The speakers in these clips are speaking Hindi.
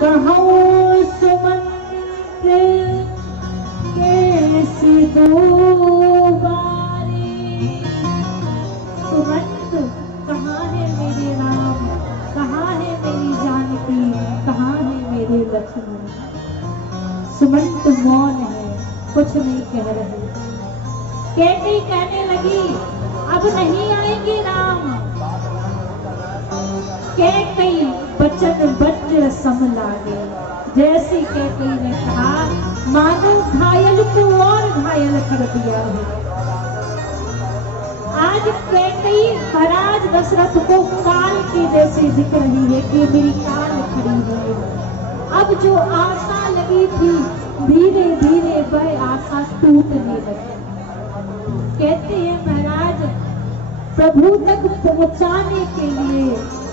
कहूँ सुमंत कैसी दो बारी। सुमंत कहाँ है मेरे राम, कहाँ है मेरी जानकी, कहाँ है मेरे लक्ष्मण। सुमंत मौन है, कुछ नहीं कह रही। कैकेयी कहने लगी अब नहीं आएंगे राम। कैकेयी बचन वज्र सम लागे। जैसी कैकेयी ने कहा मानो घायल को और घायल कर दिया है। आज कैकेयी महाराज दशरथ को काल की जैसी दिख रही है कि मेरी काल खड़ी है। अब जो आशा लगी थी धीरे धीरे वह आशा टूटने लगी। कहते हैं महाराज प्रभु तक पहुंचाने के लिए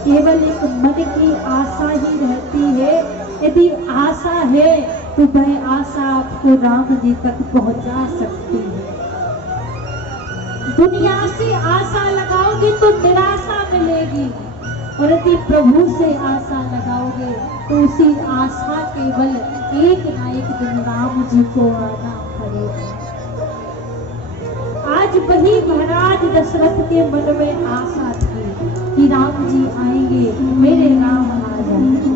केवल एक मन की आशा ही रहती है। यदि आशा है तो वह आशा आपको राम जी तक पहुंचा सकती है। दुनिया से आशा लगाओगे तो निराशा मिलेगी, और यदि प्रभु से आशा लगाओगे तो उसी आशा के बल एक ना एक दिन राम जी को आना पड़ेगा। आज वही महाराज दशरथ के मन में आशा थी कि राम जी आएंगे, मेरे राम आ जाएंगे।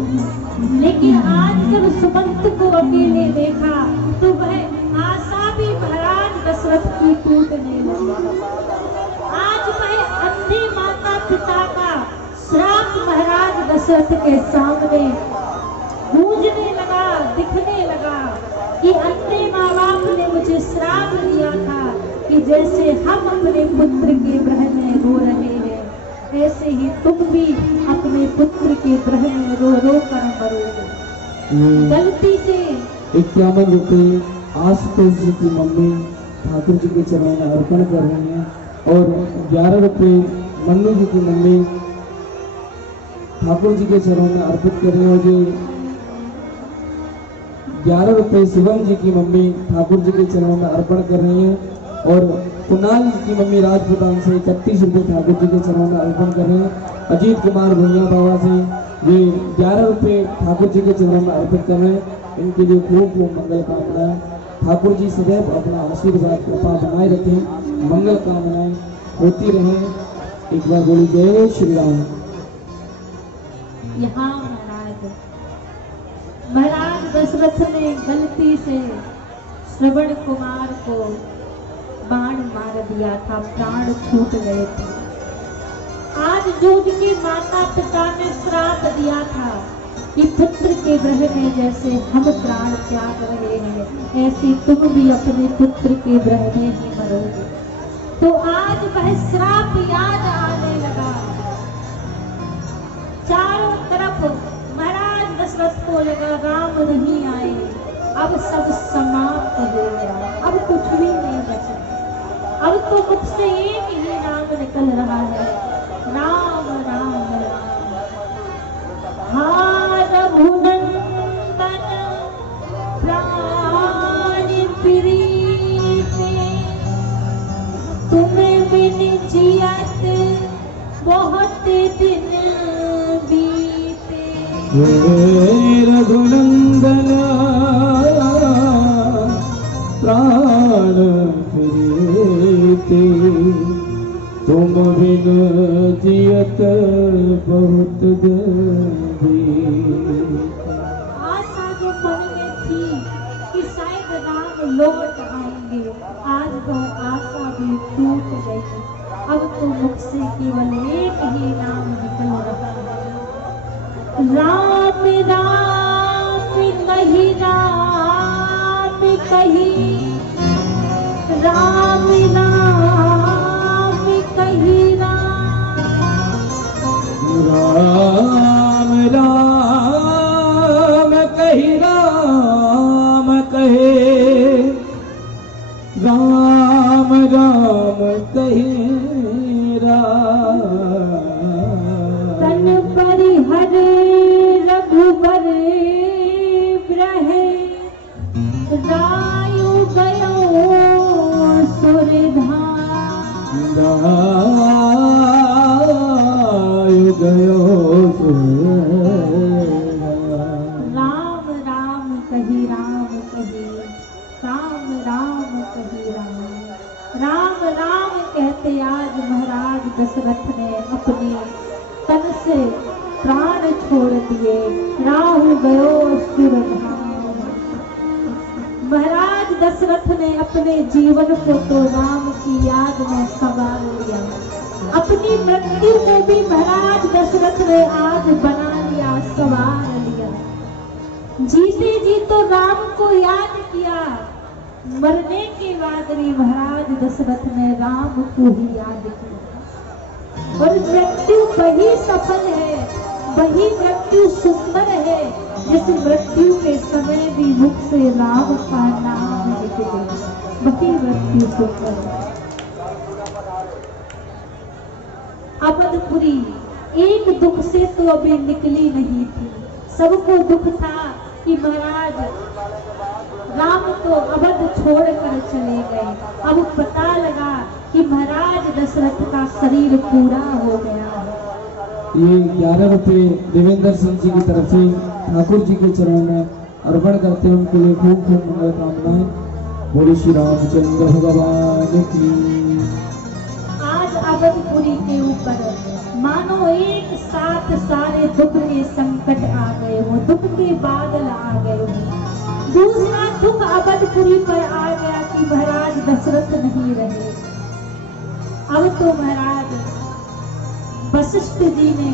लेकिन आज जब सुमंत को अकेले देखा तो वह आशा भी महाराज दशरथ की टूटने लगी। आज वह अंधे माता पिता का श्राप महाराज दशरथ के सामने गूंजने लगा, दिखने लगा कि अंधे माँ बाप ने मुझे श्राप दिया था कि जैसे हम अपने पुत्र के ग्रह में रो रहे हैं ऐसे ही तुम भी अपने पुत्र के ग्रह में रो रो कर मरोगे। गलती से 51 रुपए आशुतोष जी की मम्मी ठाकुर जी के चरणों में अर्पण कर रही हैं और 11 रुपए मन्नू जी की मम्मी ठाकुर जी के चरणों में अर्पित कर रही है। और जो 11 रुपए शिवम जी की मम्मी ठाकुर जी के चरणों में अर्पण कर रही हैं और कुणाल जी की मम्मी राजपुतान से 31 रुपए ठाकुर जी के चरणों में अर्पण कर रहे हैं। अजीत कुमार भैया बाबा से ये 11 रुपए ठाकुर जी के चरणों में अर्पित कर रहे हैं। इनके लिए खूब खूब मंगल कामनाएं। ठाकुर जी सदैव अपना आशीर्वाद कृपा बनाए रखें, मंगल कामनाएं होती रहें। एक बार बोली जय श्री राम। यहाँ महाराज दशरथ ने गलती से श्रवण कुमार को बाण मार दिया था, प्राण छूट गए थे। आज जो उनके माता पिता ने श्राप दिया था कि पुत्र के ग्रह में जैसे हम प्राण त्याग रहे हैं ऐसे तुम भी अपने पुत्र के ग्रह में ही मरोगे। तो आज वह श्राप याद आने लगा। चारों तरफ महाराज दशरथ को लगा राम नहीं आए, अब सब समाप्त हो गया, अब कुछ भी नहीं बचा। अब तो मुख से एक ही नाम निकल रहा है, राम राम राम। हाँ रघुनंदन प्राण प्रीते, तुम्हें बिन जियत बहुत दिन बीते। रघुनंदन प्राण प्रीते, तुम बिन जियत बहुत आशा जो मन में थी कि शायद राम लौट आएंगे, आज वो आशा भी टूट गई। अब तो मुख से केवल एक ही नाम निकल रहा है, राम राम कही, राम कही, राम राम कही, राम राम कही, राम कहे, राम राम कहे तन परिहर रघुबर ब्रहे, रायु दिए, राहु गयो सुरधाम। महाराज दशरथ ने अपने जीवन को तो राम की याद में संवार लिया, अपनी मृत्यु को भी महाराज दशरथ ने आज बना लिया, संवार लिया। जीते जी तो राम को याद किया, मरने के बाद भी महाराज दशरथ ने राम को ही याद किया। और मृत्यु वही सफल है, वही मृत्यु सुंदर है जिस मृत्यु के समय भी मुख से राम का नाम निकले, वही मृत्यु सुंदर है। अवधपुरी एक दुख से तो अभी निकली नहीं थी, सबको दुख था कि महाराज राम तो अवध छोड़कर चले गए। अब पता लगा कि महाराज दशरथ का शरीर पूरा हो गया है। ये 11 रुपए देवेंद्र सिंह जी की तरफ से ठाकुर जी के चरणों में अर्पण करते हैं, उनके लिए खूब खूब मंगल कामनाएं। बोले श्री रामचंद्र भगवान की। आज अवधपुरी के ऊपर मानो एक साथ सारे दुख के संकट आ गए हो, दुख के बादल आ गए हो। दूसरा दुख अवधपुरी पर आ गया कि महाराज दशरथ नहीं रहे। अब तो महाराज वशिष्ठ जी ने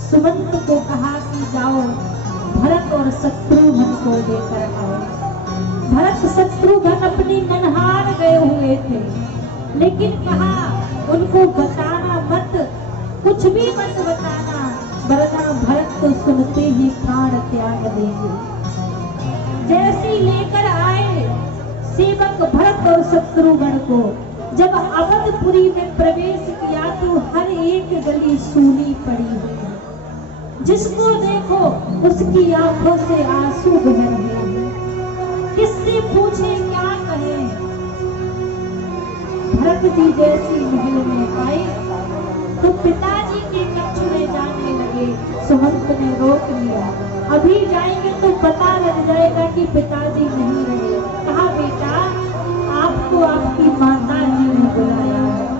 सुमंत को कहा कि जाओ भरत और शत्रुघ्न को लेकर आओ। भरत शत्रुघ्न अपनी ननहार गए हुए थे, लेकिन कहा उनको बताना मत, कुछ भी मत बताना, वरना भरत तो सुनते ही प्राण त्याग देंगे। जैसे लेकर आए सेवक भरत और शत्रुघ्न को, जब अवधपुरी में प्रवेश किया तो हर एक गली सूनी पड़ी हुई है, जिसको देखो उसकी आंखों से आंसू बह रहे हैं। किससे पूछे क्या कहे। भरत जी जैसी महल में आए तो पिताजी के कक्ष में जाने लगे। सुमंत ने रोक लिया, अभी जाएंगे तो पता लग जाएगा कि पिताजी नहीं रहे। कहा बेटा आपको आपकी माता जी ने बुलाया है।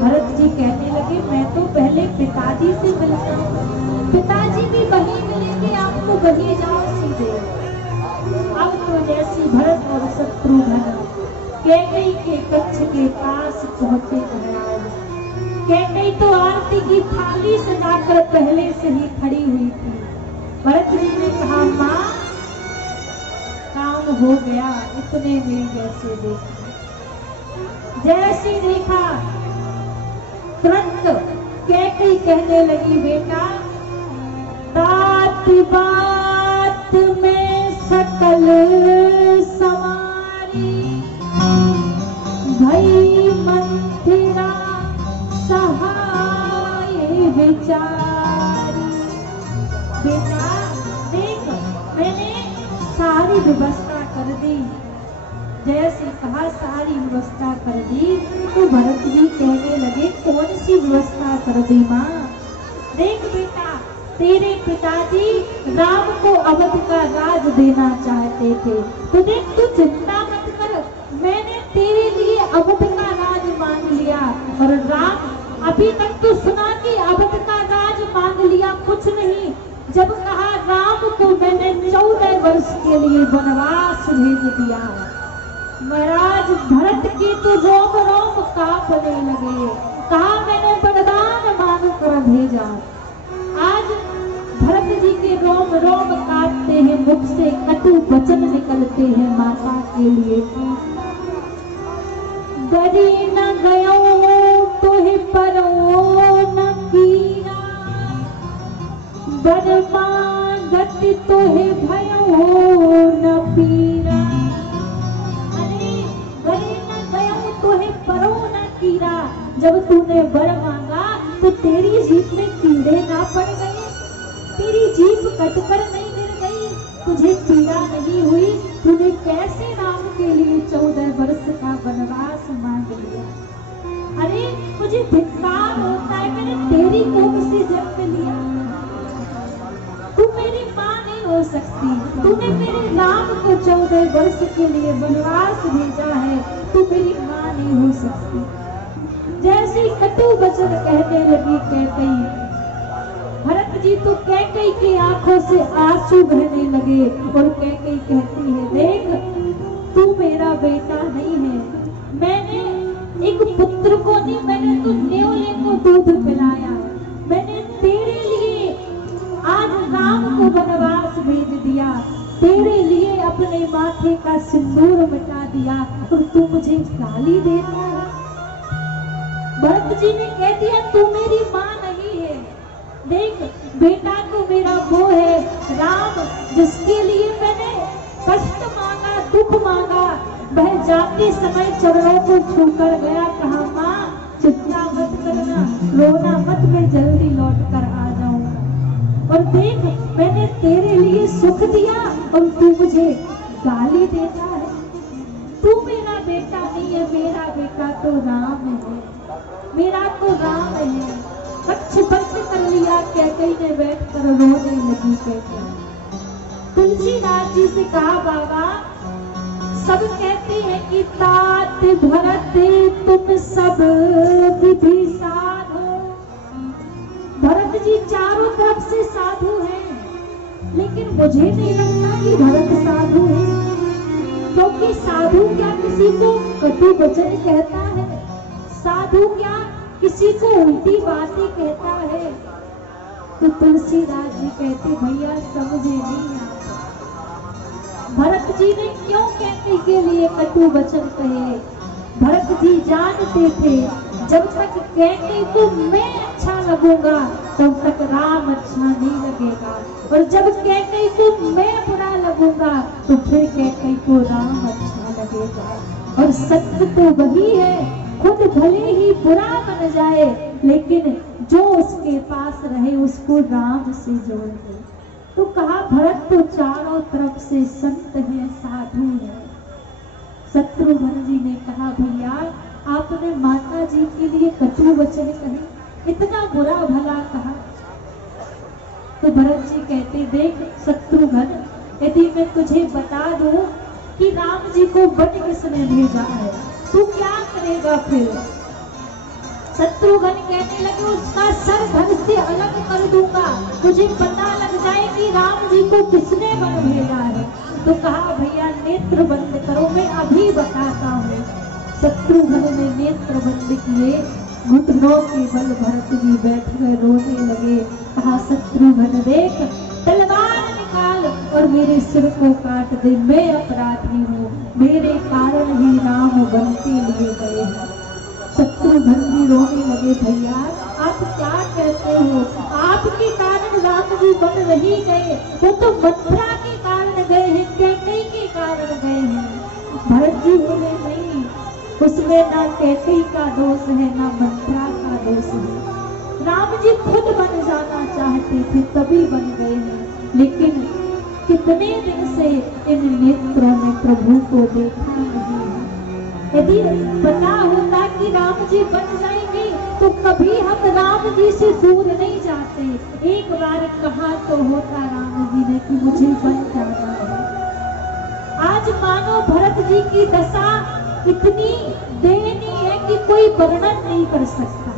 भरत जी कहने लगे मैं तो पहले पिताजी से मिलता हूँ, पिताजी भी वही मिलेंगे, आपको वही जाओ सीधे। अब तो जैसी भरत और शत्रुघ्न कैकेयी के कक्ष के पास पहुंचे महाराज, कैकेयी तो आरती की थाली सजाकर पहले से ही खड़ी हुई थी। भरत जी ने कहा माँ काम हो गया, इतने में जैसे देखा, जैसे देखा तुरंत कैकेयी कहने लगी बेटा तात बात में सकल समारी, भई मंथिरा सहाय विचारी। बेटा देख मैंने सारी व्यवस्था कर दी। जैसे कहा सारी व्यवस्था कर दी तो भरत जी कहने लगे कौन सी व्यवस्था कर दी माँ। देख बेटा तेरे पिताजी राम को अवध का राज देना चाहते थे, तो देख तू चिंता मत कर, मैंने तेरे लिए अवध का राज मांग लिया। और राम अभी तक तो सुना कि अवध का राज मांग लिया, कुछ नहीं। जब कहा राम को मैंने 14 वर्ष के लिए वनवास भेज दिया। महाराज भरत के तो रोम रोम कांपने लगे, कहा मैंने वरदान मांग कर भेजा। आज भरत जी के रोम रोम कांपते हैं, मुख से कटु वचन निकलते हैं माता के लिए। डरी न गयो तुहि परो न कीरा, बरमा गति तुहि भयो न पीरा। अरे डरी न गयो तुहि परो न कीरा, जब तूने वर मांगा तो तेरी जीभ में कीड़े ना पड़ गए, तेरी जीभ कटकर नहीं गिर गई, तुझे पीड़ा नहीं हुई। तूने कैसे राम के लिए 14 वर्ष का वनवास मांग लिया। अरे मुझे धिक्कार होता है, मैंने तेरी कोख से जन्म लिया, तू मेरी माँ नहीं हो सकती। तूने मेरे राम को 14 वर्ष के लिए वनवास भेजा है, तू मेरी माँ नहीं हो सकती। जैसी कटु वचन कहने लगी कैकेयी, भरत जी तो कैकेयी की आंखों से आंसू बहने लगे और कैकेयी कहती है, देख तू मेरा बेटा नहीं है, मैंने एक पुत्र को नहीं, मैंने तो न्योले को दूध पिलाया, मैंने तेरे लिए आज राम को वनवास भेज दिया, तेरे लिए अपने माथे का सिंदूर मिटा दिया और तू मुझे गाली देता है। भरत जी ने कह दिया तू मेरी माँ नहीं है, देख बेटा तो मेरा वो है राम जिसके लिए मैंने कष्ट मांगा, दुख मांगा, वह जाते समय चरणों को छूकर गया, कहा माँ चिंता मत करना, रोना मत, मैं जल्दी लौट कर आ जाऊंगा। और देख मैंने तेरे लिए सुख दिया और तू मुझे गाली देता है, तू मेरा बेटा नहीं है, मेरा बेटा तो राम है, मेरा तो राम है। कच्छ बंद कर लिया कैकेयी ने बैठ कर रोने लगी। कैकेयी तुलसीदास जी से कहा बाबा सब कहते हैं कि तात भरत तुम सब विधि साधो, भरत जी चारों तरफ से साधु हैं, लेकिन मुझे नहीं लगता कि भरत साधु है, क्योंकि साधु क्या किसी को कटु वचन कहता है, साधु क्या किसी को उल्टी बातें कहता है। तो तुलसीदास जी कहते भैया समझे नहीं आता, भरत जी ने क्यों कैकेयी के लिए कटु वचन कहे। भरत जी जानते थे जब तक कैकेयी को मैं अच्छा लगूंगा तब तक राम अच्छा नहीं लगेगा, और जब कैकेयी को मैं बुरा लगूंगा तो फिर कैकेयी को राम अच्छा लगेगा। और सत्य तो वही है, खुद भले ही बुरा बन जाए लेकिन जो उसके पास रहे उसको राम से जोड़ दे। तो कहा भरत तो चारों तरफ से संत है, साधु है। शत्रुघ्न जी ने कहा भैया आपने माता जी के लिए कटु वचन कहे, इतना बुरा भला कहा। तो भरत जी कहते देख शत्रुघ्न यदि मैं तुझे बता दूं कि राम जी को वन किसने भेजा है तू क्या करेगा फिर। शत्रुघ्न कहने लगे उसका सर धड़ से अलग कर दूंगा, तुझे पता लग जाए कि राम जी को किसने वन भेजा है। तो कहा भैया नेत्र बंद करो, मैं अभी बताता हूँ। शत्रुघ्न ने नेत्र बंद किए, घुटनों के बल भरत जी बैठ गए, रोने लगे। कहा शत्रुघ्न देख तलवार निकाल और मेरे सिर को काट दे, मैं अपराधी हूँ, मेरे कारण ही राम वन के लिए गए हैं। शत्रुघ्न जी रोने लगे भैया आप क्या कहते हो, आपके कारण राम जी वन नहीं गए, वो तो मथुरा के कारण गए हैं, कैकेयी के कारण गए हैं। भरत जी बोले नहीं, उसमें ना कैकेयी का दोष है ना मथुरा का दोष है, राम जी खुद बन जाना चाहते थे तभी बन गए हैं, लेकिन कितने दिन से इन नेत्रों ने प्रभु को देखा नहीं है। यदि पता होता कि राम जी बन जाएंगे तो कभी हम राम जी से दूर नहीं जाते। एक बार कहा तो होता राम जी ने कि मुझे बन जाना है। आज मानो भरत जी की दशा इतनी दयनीय है कि कोई वर्णन नहीं कर सकता।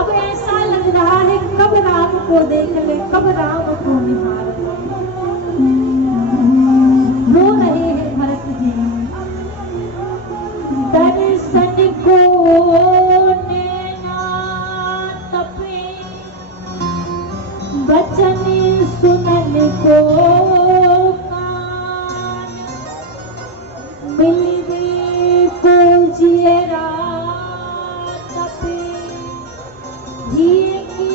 अब ऐसा लग रहा है कब राम को देख ले, कब राम को निहार ले। रो रहे हैं भरत जी, दर्शन को नैना तपे, वचन सुनन को कान, मिलने को जियरा तपे, जिए के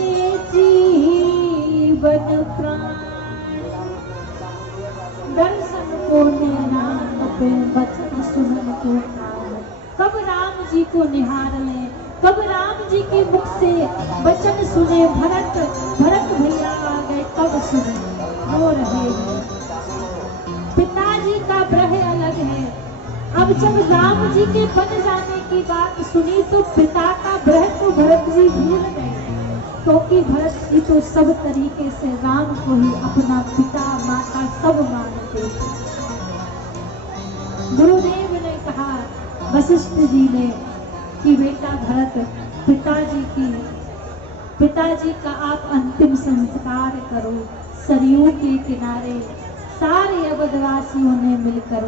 जीवन प्राण। दर्शन को नैना तपे, वचन सुनन को कान। कब राम जी को निहार ले, कब राम जी के मुख से वचन सुने। भरत भैया आ गए, कब सुने, रो रहे हैं। पिताजी का ब्रह अलग है। अब जब राम जी के बन जाने की बात सुनी तो पिता का ब्रह को भरत जी भूल गए, क्योंकि भरत जी तो सब तरीके से राम को ही अपना पिता माता सब मानते थे। गुरुदेव ने कहा वशिष्ठ जी ने कि बेटा भरत पिताजी का आप अंतिम संस्कार करो। सरयू के किनारे सारे अवधवासियों ने मिलकर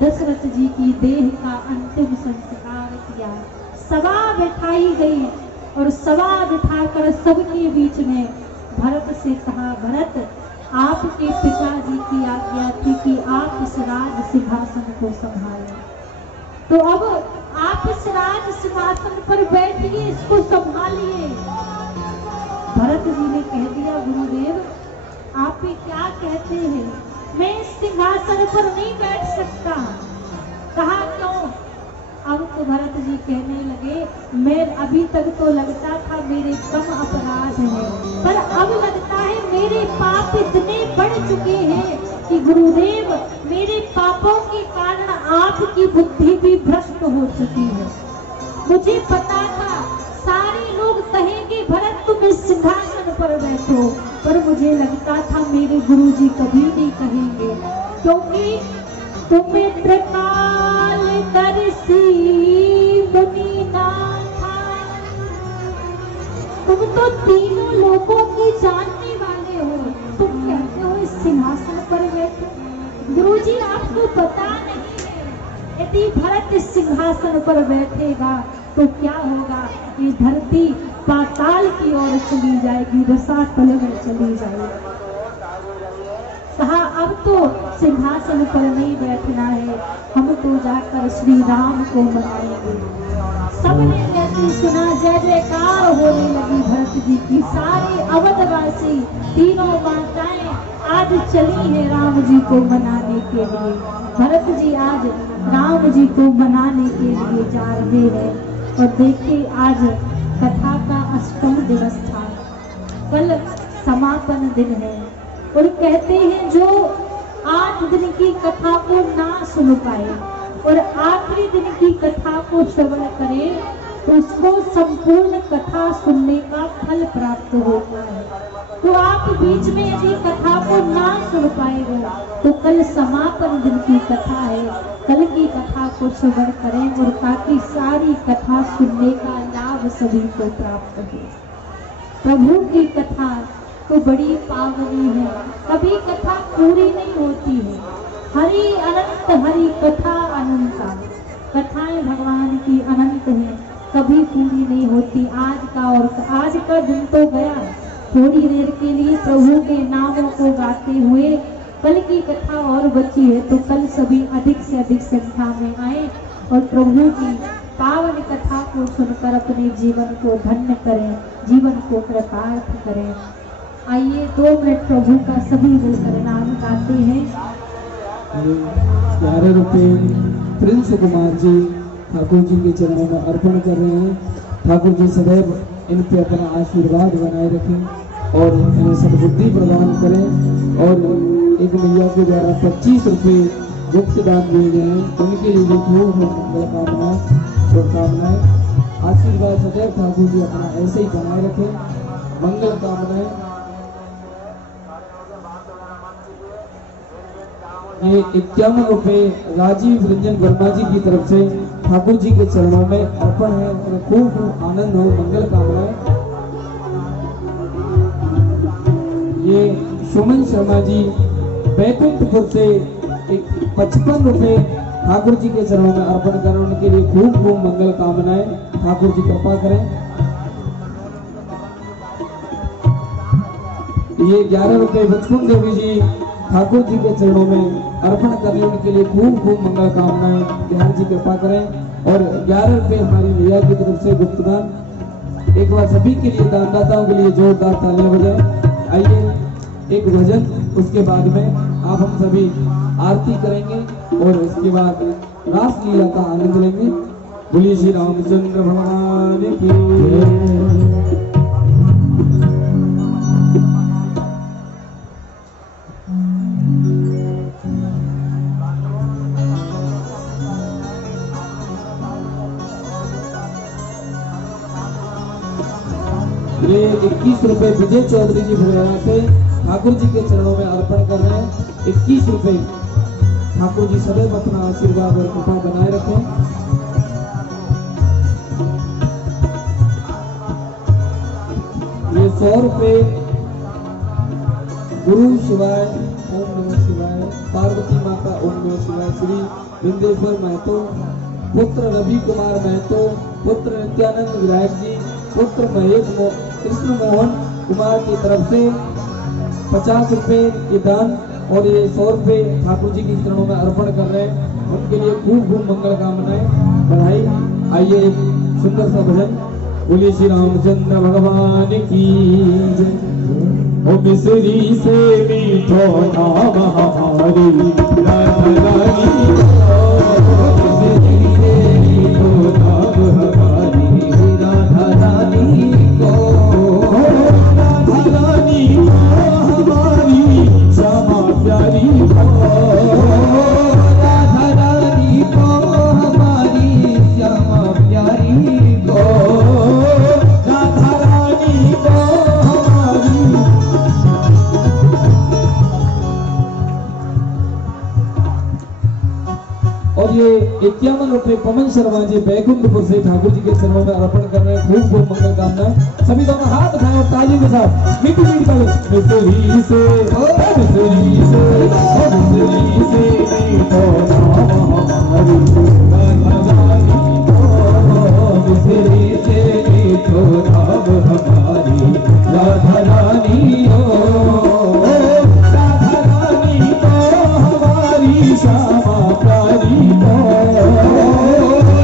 दशरथ जी की देह का अंतिम संस्कार किया। सभा बिठाई गई और सभा बिठाकर सबके बीच में भरत से कहा, भरत आपके पिताजी की आज्ञा थी कि आप इस राज सिंहासन को संभालें, तो अब आप इस राज सिंहासन पर बैठिए, इसको संभालिए। भरत जी ने कह दिया, गुरुदेव आप ही क्या कहते हैं, मैं इस सिंहासन पर नहीं बैठ सकता। कहा क्यों? अब तो भरत जी कहने लगे, मैं अभी तक तो लगता था मेरे कम अपराध हैं, पर अब लगता है मेरे पाप इतने बढ़ चुके हैं कि गुरुदेव मेरे पापों के कारण आपकी बुद्धि भी भ्रष्ट हो चुकी है। मुझे पता था सारे लोग कहेंगे भरत तुम इस सिंहासन पर बैठो, पर मुझे लगता था मेरे गुरुजी कभी नहीं कहेंगे, क्योंकि तुम्हें त्रिकाल करसी मुनि नाथा, तुम तो तीनों लोगों की जानने वाले हो, तुम कहते हो इस सिंहासन पर बैठो। गुरुजी आपको पता नहीं है, यदि भरत इस सिंहासन पर बैठेगा तो क्या होगा, ये धरती पाताल की ओर चली जाएगी, रसातल में चली जाएगी। कहा अब तो सिंहासन पर नहीं बैठना है, हम तो जाकर श्री राम को मनाएंगे। सबने जैसे सुना जय जयकार होने लगी भरत जी की। सारे अवधवासी तीनों माताएं आज चली हैं राम जी को मनाने के लिए। भरत जी आज राम जी को मनाने के लिए जा रहे हैं। और देखिए आज कथा का अष्टम दिवस था, कल समापन दिन है। और कहते हैं जो 8 दिन की कथा को ना सुन पाए और आखिरी दिन की कथा को श्रवण करे तो उसको संपूर्ण कथा सुनने का फल प्राप्त होता है। तो आप बीच में यदि कथा को ना सुन पाएगा तो कल समापन दिन की कथा है, कल की कथा को श्रवण करें और ताकि सारी कथा सुनने का लाभ सभी को प्राप्त हो। प्रभु की कथा तो बड़ी पावनी है, कभी कथा पूरी नहीं होती है। हरि अनंत हरि कथा अनंता, कथाएं भगवान की अनंत हैं, कभी पूरी नहीं होती। आज का दिन तो गया, थोड़ी देर के लिए प्रभु के नामों को गाते हुए कल की कथा और बची है, तो कल सभी अधिक से अधिक संख्या में आए और प्रभु की पावन कथा को सुनकर अपने जीवन को धन्य करें, जीवन को कृतार्थ करें। आइए 2 मिनट प्रभु का सभी मिलकर नाम गाते हैं। 11 रुपये प्रिंस कुमार जी ठाकुर जी के चरणों में अर्पण कर रहे हैं। ठाकुर जी सदैव इन पे अपना आशीर्वाद बनाए रखें और इन्हें सद्बुद्धि प्रदान करें। और एक मैया के द्वारा 25 रुपये गुप्त दान दिए गए हैं, उनके लिए भी खूब मंगल कामनाएं, शुभकामनाएं। आशीर्वाद सदैव ठाकुर जी अपना ऐसे ही बनाए रखें। मंगल कामनाएं। ये 51 रुपये राजीव रंजन वर्मा जी की तरफ से ठाकुर जी के चरणों में अर्पण है। खूब आनंद हो, मंगल कामनाएं। ये सुमन शर्मा जी बैकुंठपुर से 55 रुपये ठाकुर जी के चरणों में अर्पण करें, उनके लिए खूब खूब मंगल कामनाएं। ठाकुर जी कृपा करें। ये 11 रुपये बचपन देवी जी ठाकुर जी के चरणों में अर्पण करने, उनके लिए खूब खूब मंगल कामनाएं। ध्यान जी कृपा करें। और 11 रुपये हमारी भैया की तरफ से गुप्त दान। एक बार सभी के लिए, दानदाताओं के लिए जोरदार तालियां बजाएं। आइए एक भजन, उसके बाद में आप हम सभी आरती करेंगे और उसके बाद रास लीला का आनंद लेंगे। बोलिए श्री रामचंद्र भगवान की। ये 21 रुपये विजय चौधरी जी भगवान से ठाकुर जी के चरणों में अर्पण कर रहे हैं। 21 रुपये। ठाकुर जी सदैव अपना आशीर्वाद और कृपा बनाए रखें। 100 रुपए गुरु शिवाय ओम नमः शिवाय, पार्वती माता ओम नमः शिवाय, श्री बिंदेश्वर महतो, पुत्र रवि कुमार महतो, पुत्र नित्यानंद विधायक जी, पुत्र महेश कृष्ण मोहन कुमार की तरफ से 50 रुपए ये दान और ये 100 रुपए ठाकुर जी के चरणों में अर्पण कर रहे हैं। उनके लिए खूब खूब मंगल कामनाएं, बधाई। आइए एक सुंदर सा भजन, बोलिए श्री रामचंद्र भगवान की जय। ओ मिसरी से मीठो नाम हमारी राधा रानी, मिसरी से मीठो नाम हमारी राधा रानी को, राधा रानी को हमारी श्यामा प्यारी को, राधा रानी को हमारी श्यामा प्यारी को, राधा रानी को हमारी। और ये 51 रुपए पवन शर्मा जी बैकुंठपुर से ठाकुर जी के चरणों में अर्पण कर रहे हैं। खूब खूब मंगल कामनाएं। सभी दोनों हाथ उठाएं और ताली के साथ मीठी मीठी ताली। मिसरी से मिसरी से मिसरी से मीठो नाम हमारी राधा रानी को, मिसरी से मीठो नाम हमारी राधा रानी को, राधा रानी को हमारी श्यामा प्यारी को,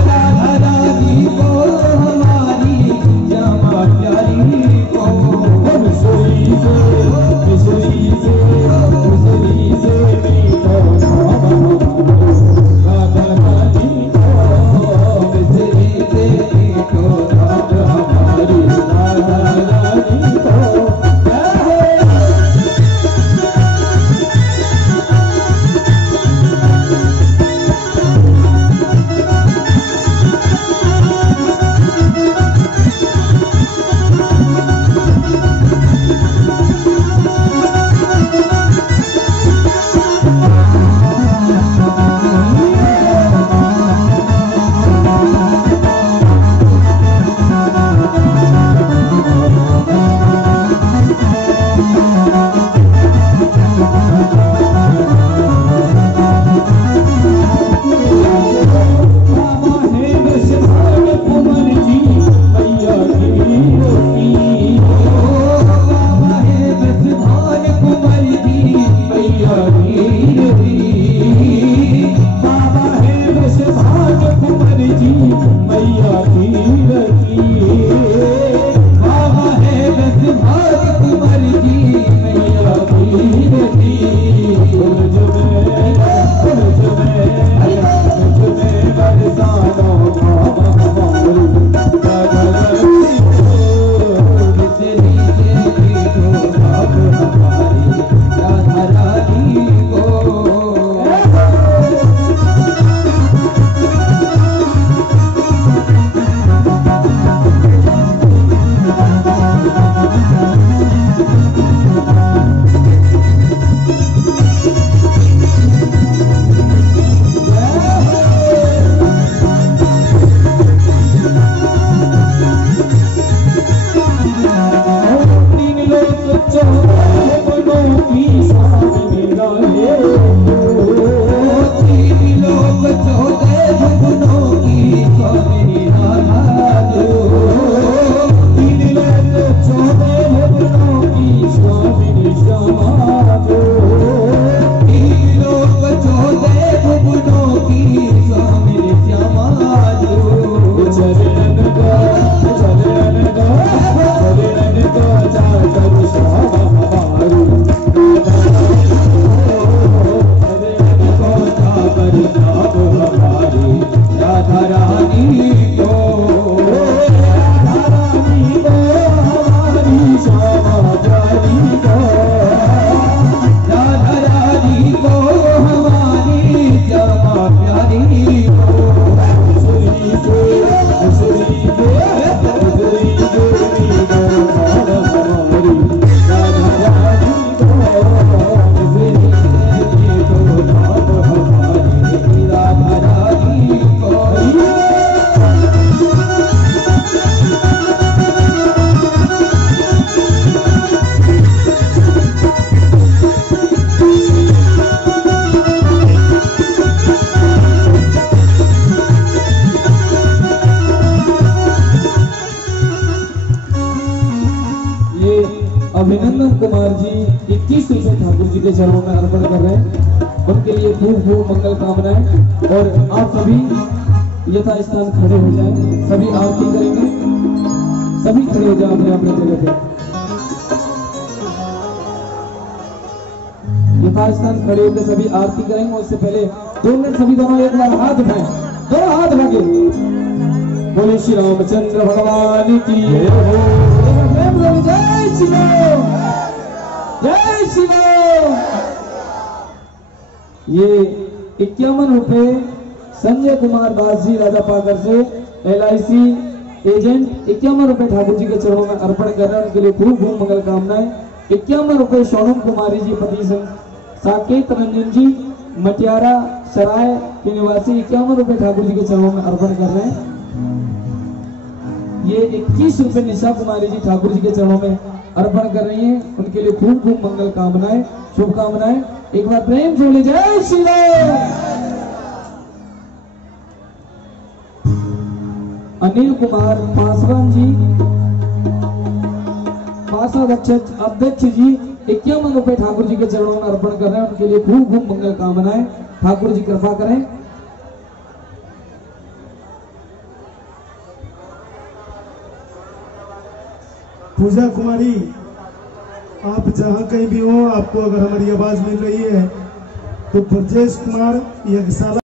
राधा रानी को हमारी श्यामा प्यारी को, मिसरी से मीठो नाम राधा रानी को, मिसरी से मीठो नाम हमारी राधा रानी को। 21 रुपए ठाकुर जी के चरणों में अर्पण कर रहे हैं। उनके लिए खूब खूब मंगल कामनाएं। और आप सभी यथा स्थान खड़े हो जाएं, सभी आरती करेंगे। सभी खड़े हो जाए अपने अपने जगह पे। यथास्थान खड़े होकर सभी आरती करेंगे। उससे पहले 2 मिनट सभी दोनों एक बार हाथ उठाएं, दोनों हाथ उठा के बोले श्री रामचंद्र भगवान की जय हो। जय श्री राम, जय श्री राम। ये 51 रुपए संजय कुमार दास जी राजा पाकर से LIC एजेंट 51 रुपए ठाकुर जी के चरणों में अर्पण कर रहे हैं। उनके लिए खूब खूब मंगल कामनाएं। 51 रुपए सोनम कुमारी जी पति साकेत रंजन जी मटियारा सराय के निवासी 51 रुपए ठाकुर जी के चरणों में अर्पण कर रहे हैं। ये 21 रुपए निशा कुमारी जी ठाकुर जी के चरणों में अर्पण कर रही हैं। उनके लिए खूब खूब मंगल कामनाएं, शुभकामनाएं। एक बार प्रेम से बोले जय श्री राम। अनिल कुमार पासवान जी पासवान अध्यक्ष जी 51 रुपए ठाकुर जी के चरणों में अर्पण कर रहे हैं। उनके लिए खूब खूब मंगल कामनाएं। ठाकुर जी कृपा करें। पूजा कुमारी, आप जहां कहीं भी हो, आपको अगर हमारी आवाज मिल रही है तो ब्रजेश कुमार यज्ञशाला